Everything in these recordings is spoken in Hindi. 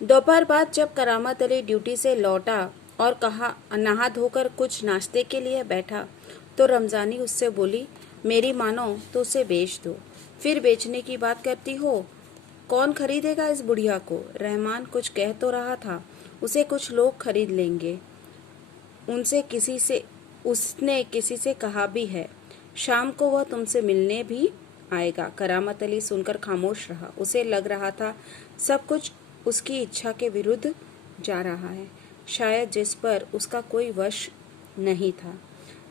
दोपहर बाद जब करामत अली ड्यूटी से लौटा और कहा नहा धोकर कुछ नाश्ते के लिए बैठा तो रमजानी उससे बोली, मेरी मानो तो उसे बेच दो। फिर बेचने की बात करती हो? कौन खरीदेगा इस बुढ़िया को? रहमान कुछ कह तो रहा था, उसे कुछ लोग खरीद लेंगे। उसने किसी से कहा भी है, शाम को वह तुमसे मिलने भी आएगा। करामत अली सुनकर खामोश रहा। उसे लग रहा था सब कुछ उसकी इच्छा के विरुद्ध जा रहा है, शायद जिस पर उसका कोई वश नहीं था।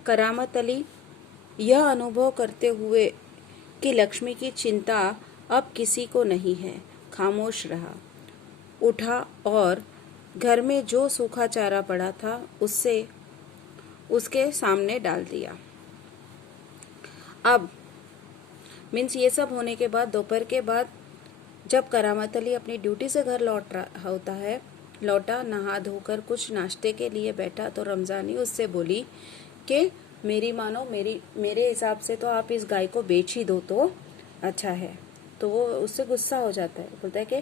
करामत अली यह अनुभव करते हुए कि लक्ष्मी की चिंता अब किसी को नहीं है, खामोश रहा। उठा और घर में जो सूखा चारा पड़ा था उससे उसके सामने डाल दिया। अब ये सब होने के बाद दोपहर के बाद जब करामत अली अपनी ड्यूटी से घर लौटा, नहा धोकर कुछ नाश्ते के लिए बैठा तो रमजानी उससे बोली कि मेरी मानो, मेरे हिसाब से तो आप इस गाय को बेच ही दो तो अच्छा है। तो वो उससे गुस्सा हो जाता है, बोलता है कि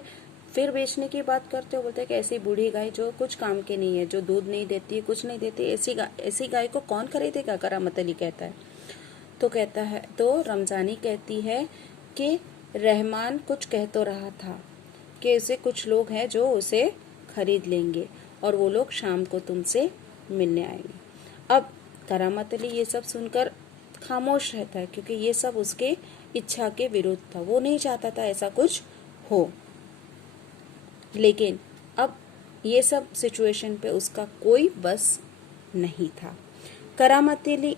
फिर बेचने की बात करते हो? बोलता है कि ऐसी बूढ़ी गाय जो कुछ काम की नहीं है, जो दूध नहीं देती, कुछ नहीं देती, ऐसी गाय को कौन खरीदेगा? करामत अली कहता है। तो रमजानी कहती है कि रहमान कुछ कह तो रहा था कि उसे कुछ लोग हैं जो उसे खरीद लेंगे और वो लोग शाम को तुमसे मिलने आएंगे। अब करामत अली ये सब सुनकर खामोश रहता है, क्योंकि ये सब उसके इच्छा के विरुद्ध था। वो नहीं चाहता था ऐसा कुछ हो, लेकिन अब ये सब सिचुएशन पे उसका कोई बस नहीं था। करामत अली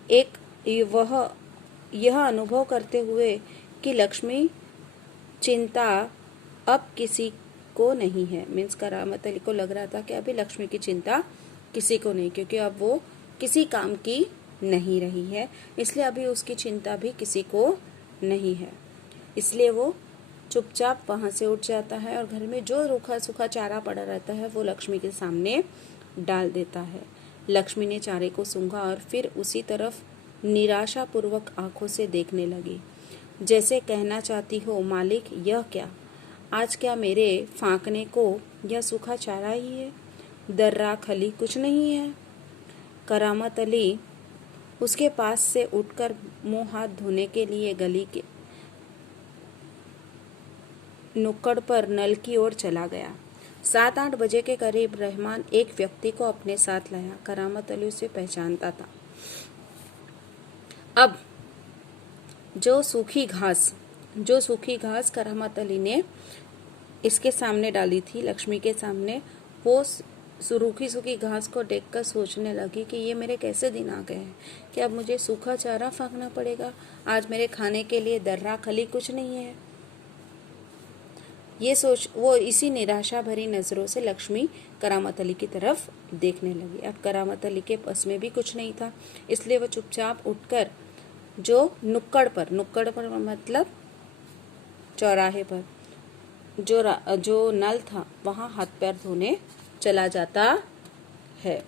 यह अनुभव करते हुए कि लक्ष्मी चिंता अब किसी को नहीं है, करामत अली को लग रहा था कि अभी लक्ष्मी की चिंता किसी को नहीं, क्योंकि अब वो किसी काम की नहीं रही है, इसलिए अभी उसकी चिंता भी किसी को नहीं है। इसलिए वो चुपचाप वहां से उठ जाता है और घर में जो रूखा सूखा चारा पड़ा रहता है वो लक्ष्मी के सामने डाल देता है। लक्ष्मी ने चारे को सूंघा और फिर उसी तरफ निराशापूर्वक आंखों से देखने लगी, जैसे कहना चाहती हो, मालिक यह क्या? आज क्या मेरे फांकने को यह सूखा चारा ही है? दर्रा खली कुछ नहीं है। करामत अली उसके पास से उठकर मुंह हाथ धोने के लिए गली के नुक्कड़ पर नल की ओर चला गया। 7-8 बजे के करीब रहमान एक व्यक्ति को अपने साथ लाया। करामत अली उसे पहचानता था। अब जो सूखी घास करामत अली ने इसके सामने डाली थी, लक्ष्मी के सामने, वो सूखी घास को देखकर सोचने लगी कि ये मेरे कैसे दिन आ गए हैं कि अब मुझे सूखा चारा फेंकना पड़ेगा। आज मेरे खाने के लिए दर्रा खली कुछ नहीं है। ये सोच वो इसी निराशा भरी नजरों से लक्ष्मी करामत अली की तरफ देखने लगी। अब करामत अली के पास में भी कुछ नहीं था, इसलिए वो चुपचाप उठकर जो नुक्कड़ पर मतलब चौराहे पर जो नल था वहां हाथ पैर धोने चला जाता है।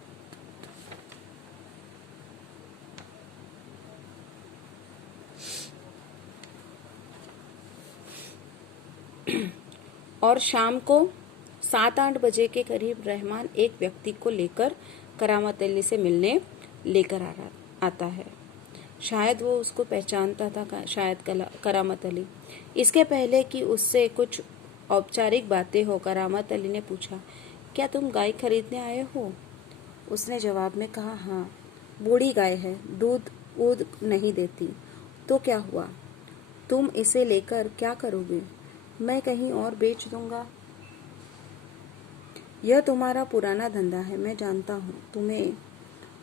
और शाम को 7-8 बजे के करीब रहमान एक व्यक्ति को लेकर करामत अली से मिलने लेकर आता है। शायद वो उसको पहचानता था, शायद करामत अली। इसके पहले कि उससे कुछ औपचारिक बातें हो, करामत अली ने पूछा, क्या तुम गाय खरीदने आए हो? उसने जवाब में कहा, हाँ। बूढ़ी गाय है, दूध नहीं देती। तो क्या हुआ? तुम इसे लेकर क्या करोगे? मैं कहीं और बेच दूंगा। यह तुम्हारा पुराना धंधा है, मैं जानता हूँ।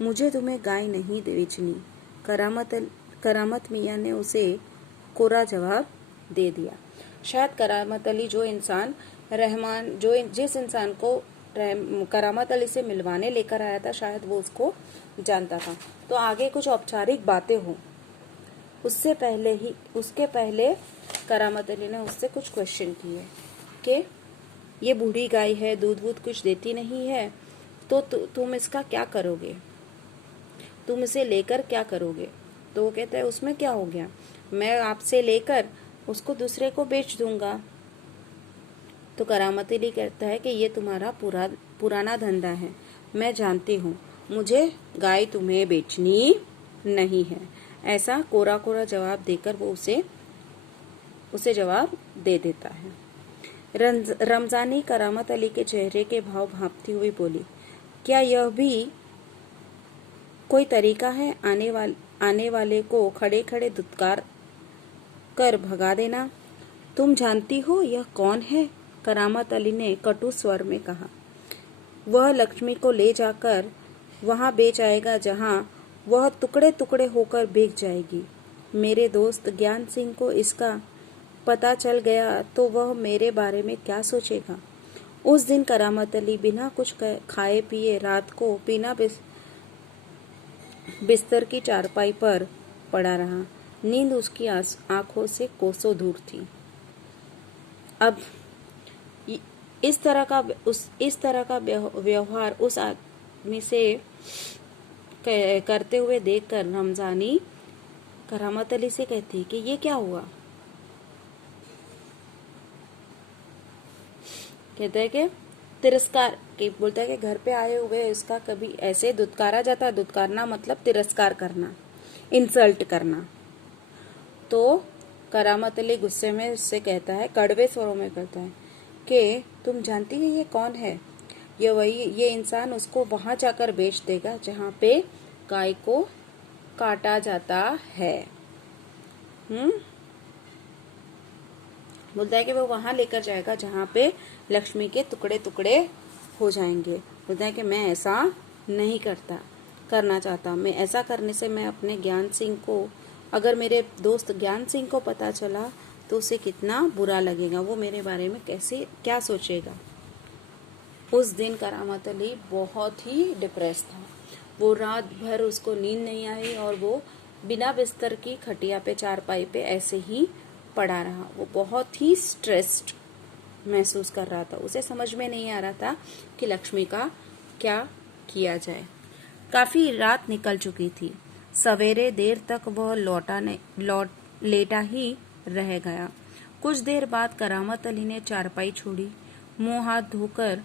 मुझे तुम्हें गाय नहीं बेचनी। करामत मियाँ ने उसे कोरा जवाब दे दिया। शायद करामत अली जिस इंसान को करामत अली से मिलवाने लेकर आया था, शायद वो उसको जानता था। तो आगे कुछ औपचारिक बातें हो उसके पहले करामत अली ने उससे कुछ क्वेश्चन किए कि ये बूढ़ी गाय है, दूध कुछ देती नहीं है, तो तुम इसका क्या करोगे? तुम इसे लेकर क्या करोगे? तो वो कहता है, उसमें क्या हो गया, मैं आपसे लेकर उसको दूसरे को बेच दूंगा। तो करामत अली कहता है कि ये तुम्हारा पुराना धंधा है, मैं जानती हूँ, मुझे गाय तुम्हें बेचनी नहीं है। ऐसा कोरा कोरा जवाब देकर वो उसे जवाब दे देता है। रमजानी करामत अली के चेहरे के भाव भांपती हुई बोली, क्या यह भी कोई तरीका है आने वाले को खड़े खड़े दुत्कार कर भगा देना? तुम जानती हो यह कौन है? करामत अली ने कटु स्वर में कहा। वह लक्ष्मी को ले जाकर वहां बेच आएगा जहां वह टुकड़े टुकड़े होकर बिक जाएगी। मेरे दोस्त ज्ञान सिंह को इसका पता चल गया तो वह मेरे बारे में क्या सोचेगा? उस दिन करामत अली बिना कुछ खाए पिए रात को बिना बिस्तर की चारपाई पर पड़ा रहा। नींद उसकी आंखों से कोसों दूर थी। अब इस तरह का व्यवहार उस आदमी से करते हुए देखकर रमजानी करामत अली से कहती कि ये क्या हुआ? कहते हैं कि तिरस्कार के बोलता है कि घर पे आए हुए इसका कभी ऐसे दुत्कारा जाता। दुत्कारना मतलब तिरस्कार करना, इंसल्ट करना। तो करामत अली गुस्से में उससे कहता है, कड़वे स्वरों में कहता है कि तुम जानती है ये कौन है? ये इंसान उसको वहां जाकर बेच देगा जहां पे गाय को काटा जाता है। बोलता है कि वो वहां लेकर जाएगा जहां पे लक्ष्मी के टुकड़े टुकड़े हो जाएंगे। बोलता है कि मैं ऐसा नहीं करना चाहता। मैं ऐसा करने से मैं अपने ज्ञान सिंह को, अगर मेरे दोस्त ज्ञान सिंह को पता चला तो उसे कितना बुरा लगेगा, वो मेरे बारे में क्या सोचेगा। उस दिन करामत अली बहुत ही डिप्रेस था। वो रात भर उसको नींद नहीं आई और वो बिना बिस्तर की खटिया पे चारपाई पे ऐसे ही पड़ा रहा। वो बहुत ही स्ट्रेस्ड महसूस कर रहा था। उसे समझ में नहीं आ रहा था कि लक्ष्मी का क्या किया जाए। काफी रात निकल चुकी थी। सवेरे देर तक वह लेटा ही रह गया। कुछ देर बाद करामत अली ने चारपाई छोड़ी, मुंह हाथ धोकर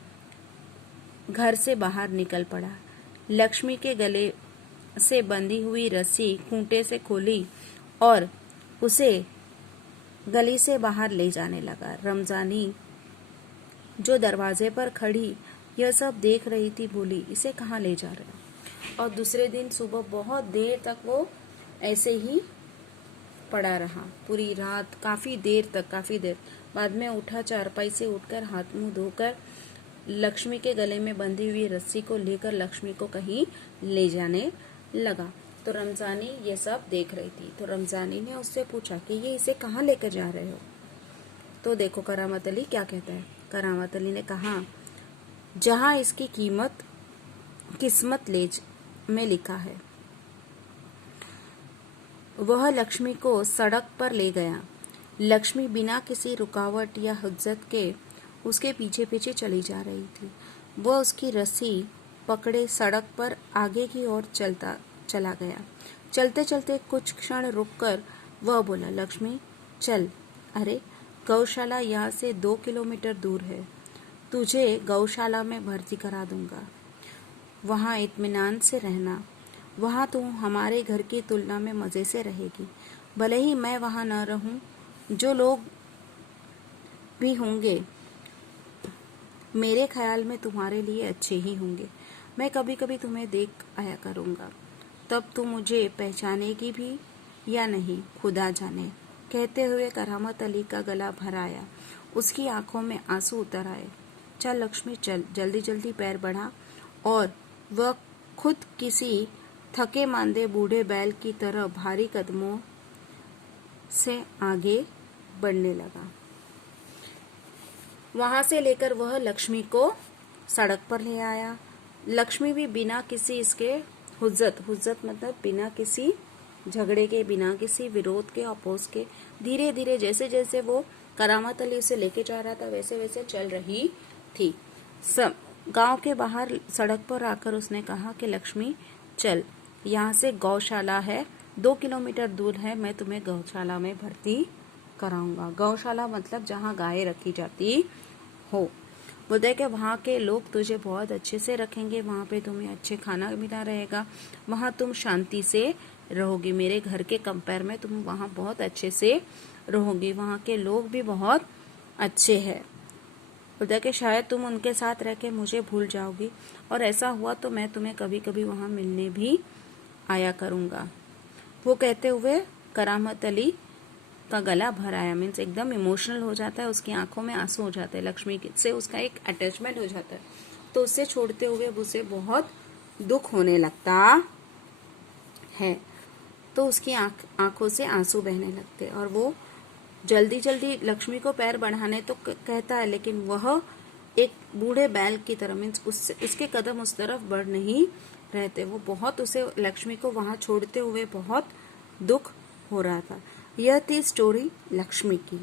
घर से बाहर निकल पड़ा। लक्ष्मी के गले से बंधी हुई रस्सी खूंटे से खोली और उसे गली से बाहर ले जाने लगा। रमजानी जो दरवाजे पर खड़ी यह सब देख रही थी बोली, इसे कहाँ ले जा रहे हो? और दूसरे दिन सुबह बहुत देर तक वो ऐसे ही पड़ा रहा, पूरी रात, काफी देर बाद में उठा। चारपाई से उठकर हाथ मुंह धोकर लक्ष्मी के गले में बंधी हुई रस्सी को लेकर लक्ष्मी को कहीं ले जाने लगा। तो रमजानी ये सब देख रही थी। तो रमजानी ने उससे पूछा कि ये इसे कहाँ लेकर जा रहे हो? तो देखो करामत अली क्या कहता है। करामत अली ने कहा, जहां इसकी किस्मत में लिखा है। वह लक्ष्मी को सड़क पर ले गया। लक्ष्मी बिना किसी रुकावट या हुज्जत के उसके पीछे पीछे चली जा रही थी। वह उसकी रस्सी पकड़े सड़क पर आगे की ओर चला गया। चलते चलते कुछ क्षण रुककर वह बोला, लक्ष्मी चल, अरे गौशाला यहाँ से 2 किलोमीटर दूर है, तुझे गौशाला में भर्ती करा दूंगा। वहाँ इत्मीनान से रहना, वहाँ तू हमारे घर की तुलना में मजे से रहेगी। भले ही मैं वहाँ न रहूं, जो लोग भी होंगे मेरे ख्याल में तुम्हारे लिए अच्छे ही होंगे। मैं कभी कभी तुम्हें देख आया करूंगा, तब तू मुझे पहचानेगी भी या नहीं, खुदा जाने। कहते हुए करामत अली का गला भर आया, उसकी आंखों में आंसू उतर आए। चल लक्ष्मी चल, जल्दी जल्दी पैर बढ़ा। और वह खुद किसी थके मांदे बूढ़े बैल की तरह भारी कदमों से आगे बढ़ने लगा। वहां से लेकर वह लक्ष्मी को सड़क पर ले आया। लक्ष्मी भी बिना किसी इसके हुज्जत मतलब बिना किसी झगड़े के, बिना किसी विरोध के, अपोज के, धीरे धीरे जैसे जैसे वो करामत अली उसे लेके जा रहा था वैसे वैसे चल रही थी। सब गांव के बाहर सड़क पर आकर उसने कहा कि लक्ष्मी चल, यहाँ से गौशाला है, 2 किलोमीटर दूर है, मैं तुम्हें गौशाला में भर्ती कराऊंगा। गौशाला मतलब जहाँ गायें रखी जाती हो। बोलता है कि वहाँ के लोग तुझे बहुत अच्छे से रखेंगे, वहाँ पे तुम्हें अच्छे खाना मिला रहेगा, वहाँ तुम शांति से रहोगी, मेरे घर के कंपेयर में तुम वहाँ बहुत अच्छे से रहोगी, वहाँ के लोग भी बहुत अच्छे हैं। बोलता है कि शायद तुम उनके साथ रह के मुझे भूल जाओगी, और ऐसा हुआ तो मैं तुम्हें कभी कभी वहाँ मिलने भी आया करूँगा। वो कहते हुए करामत अली का गला भर आया, मीन्स एकदम इमोशनल हो जाता है, उसकी आंखों में आंसू हो जाते हैं, लक्ष्मी से उसका एक अटैचमेंट हो जाता है, तो उससे छोड़ते हुए उसे बहुत दुख होने लगता है। तो उसकी आंखों से आंसू बहने लगते और वो जल्दी जल्दी लक्ष्मी को पैर बढ़ाने तो कहता है, लेकिन वह एक बूढ़े बैल की तरह, मीन्स उसके कदम उस तरफ बढ़ नहीं रहते। वो बहुत उसे लक्ष्मी को वहां छोड़ते हुए बहुत दुख हो रहा था। यह थी स्टोरी लक्ष्मी की।